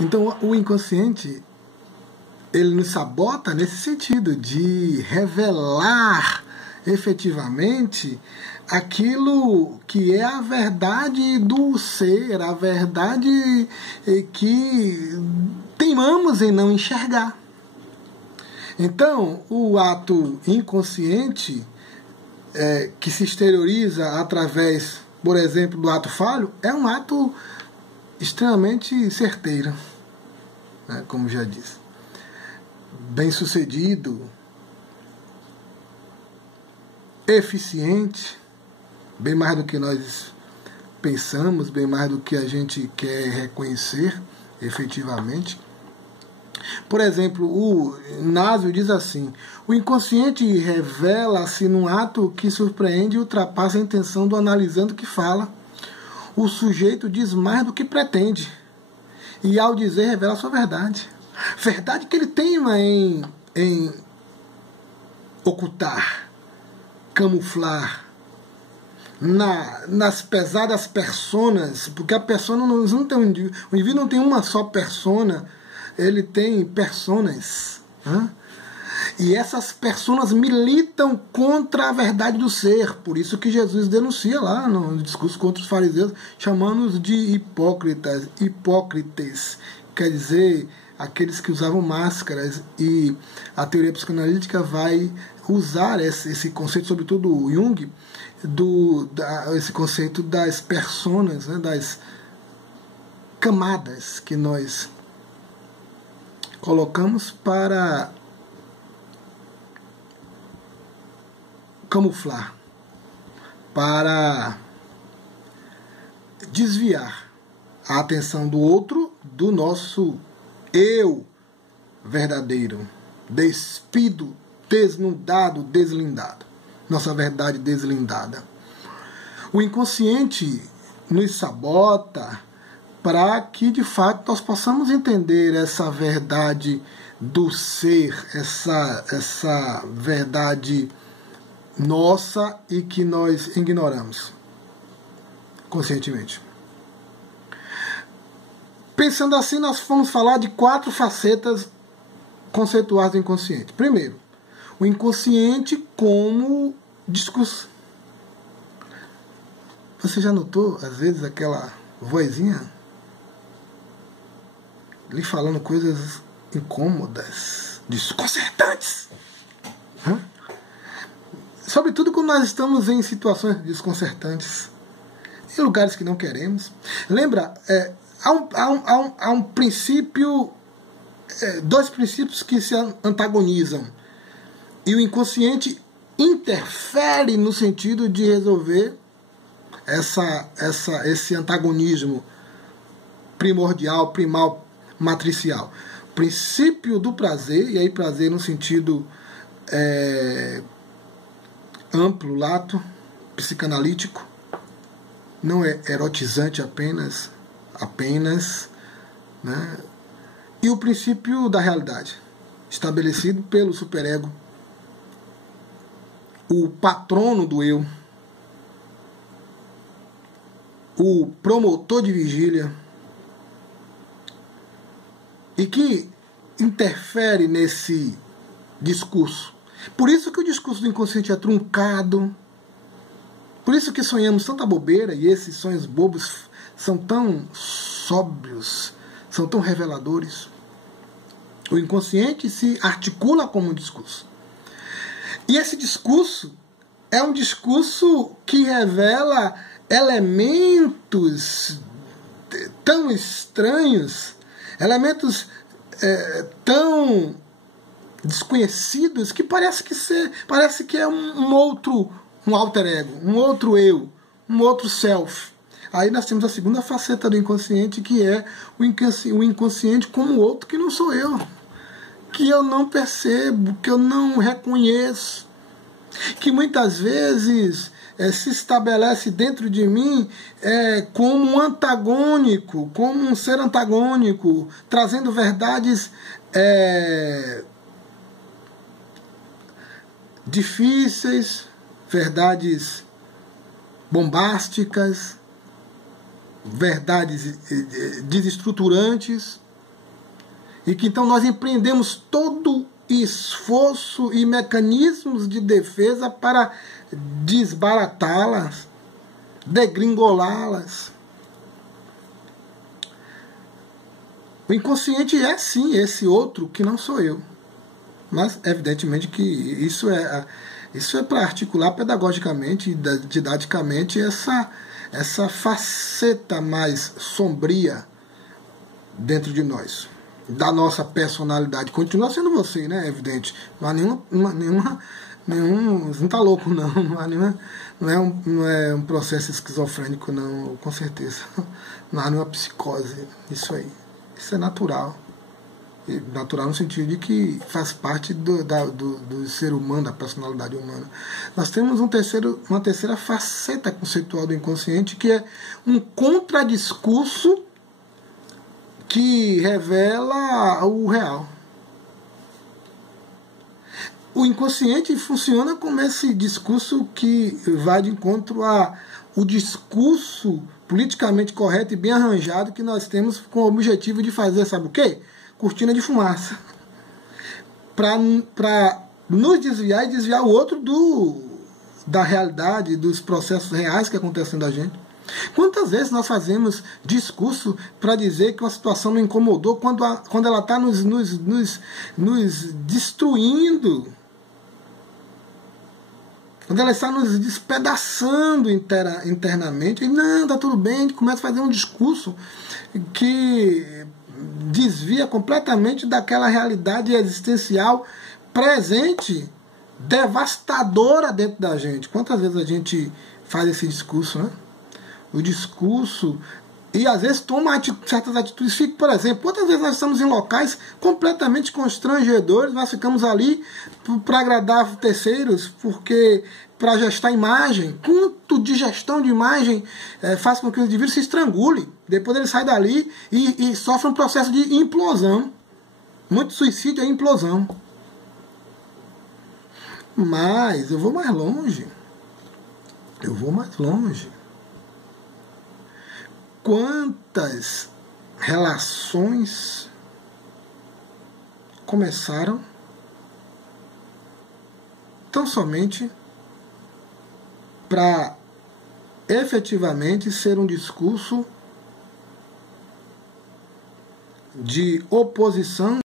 Então, o inconsciente, ele nos sabota nesse sentido de revelar efetivamente aquilo que é a verdade do ser, a verdade que teimamos em não enxergar. Então, o ato inconsciente, que se exterioriza através, por exemplo, do ato falho, é um ato extremamente certeiro, né, como já disse. Bem-sucedido, eficiente, bem mais do que nós pensamos, bem mais do que a gente quer reconhecer efetivamente. Por exemplo, o Nasio diz assim: o inconsciente revela-se num ato que surpreende e ultrapassa a intenção do analisando que fala. O sujeito diz mais do que pretende, e ao dizer revela a sua verdade. Verdade que ele teima em ocultar, camuflar, nas pesadas personas, porque a persona não tem o indivíduo não tem uma só persona, ele tem personas, né? E essas personas militam contra a verdade do ser. Por isso que Jesus denuncia lá no discurso contra os fariseus, chamando-os de hipócritas, quer dizer, aqueles que usavam máscaras. E a teoria psicanalítica vai usar esse conceito, sobretudo o Jung, esse conceito das personas, né, das camadas que nós colocamos para camuflar, para desviar a atenção do outro do nosso eu verdadeiro, despido, desnudado, deslindado, nossa verdade deslindada. O inconsciente nos sabota para que de fato nós possamos entender essa verdade do ser, essa verdade nossa e que nós ignoramos conscientemente. Pensando assim, nós vamos falar de 4 facetas conceituais do inconsciente. Primeiro, o inconsciente como discurso. Você já notou, às vezes, aquela vozinha lhe falando coisas incômodas, desconcertantes? Sobretudo quando nós estamos em situações desconcertantes, em lugares que não queremos. Lembra, há um princípio, 2 princípios que se antagonizam. E o inconsciente interfere no sentido de resolver esse antagonismo primordial, primal, matricial. O princípio do prazer, e aí prazer no sentido amplo, lato, psicanalítico, não é erotizante apenas, né? E o princípio da realidade, estabelecido pelo superego, o patrono do eu, o promotor de vigília, e que interfere nesse discurso. Por isso que o discurso do inconsciente é truncado, por isso que sonhamos tanta bobeira, e esses sonhos bobos são tão sóbrios, são tão reveladores. O inconsciente se articula como um discurso. E esse discurso é um discurso que revela elementos tão estranhos, elementos tão desconhecidos, que parece que é um alter ego, um outro eu, um outro self. Aí nós temos a segunda faceta do inconsciente, que é o inconsciente como outro que não sou eu, que eu não percebo, que eu não reconheço, que muitas vezes se estabelece dentro de mim como um antagônico, como um ser antagônico, trazendo verdades difíceis, verdades bombásticas, verdades desestruturantes, e que então nós empreendemos todo esforço e mecanismos de defesa para desbaratá-las, degringolá-las. O inconsciente é sim esse outro que não sou eu. Mas evidentemente que isso é para articular pedagogicamente e didaticamente essa faceta mais sombria dentro de nós, da nossa personalidade. Continua sendo você, né? É evidente. Não há nenhum. Você não está louco, não. Não é um processo esquizofrênico, não, com certeza. Não há nenhuma psicose. Isso aí. Isso é natural. E natural no sentido de que faz parte do ser humano, da personalidade humana. Nós temos uma terceira faceta conceitual do inconsciente, que é um contradiscurso que revela o real. O inconsciente funciona como esse discurso que vai de encontro ao discurso politicamente correto e bem arranjado que nós temos com o objetivo de fazer, sabe o quê? Cortina de fumaça. Para nos desviar e desviar o outro da realidade, dos processos reais que acontecem da gente. Quantas vezes nós fazemos discurso para dizer que uma situação não incomodou quando ela está nos destruindo, quando ela está nos despedaçando internamente, e não, está tudo bem, a gente começa a fazer um discurso que desvia completamente daquela realidade existencial presente, devastadora dentro da gente. Quantas vezes a gente faz esse discurso, né? O discurso, e às vezes toma certas atitudes. Por exemplo, quantas vezes nós estamos em locais completamente constrangedores, nós ficamos ali para agradar terceiros, porque para gestar imagem, quanto de gestão de imagem faz com que o indivíduo se estrangule. Depois ele sai dali e sofre um processo de implosão. Muito suicídio é implosão. Mas eu vou mais longe. Quantas relações começaram tão somente para efetivamente ser um discurso de oposição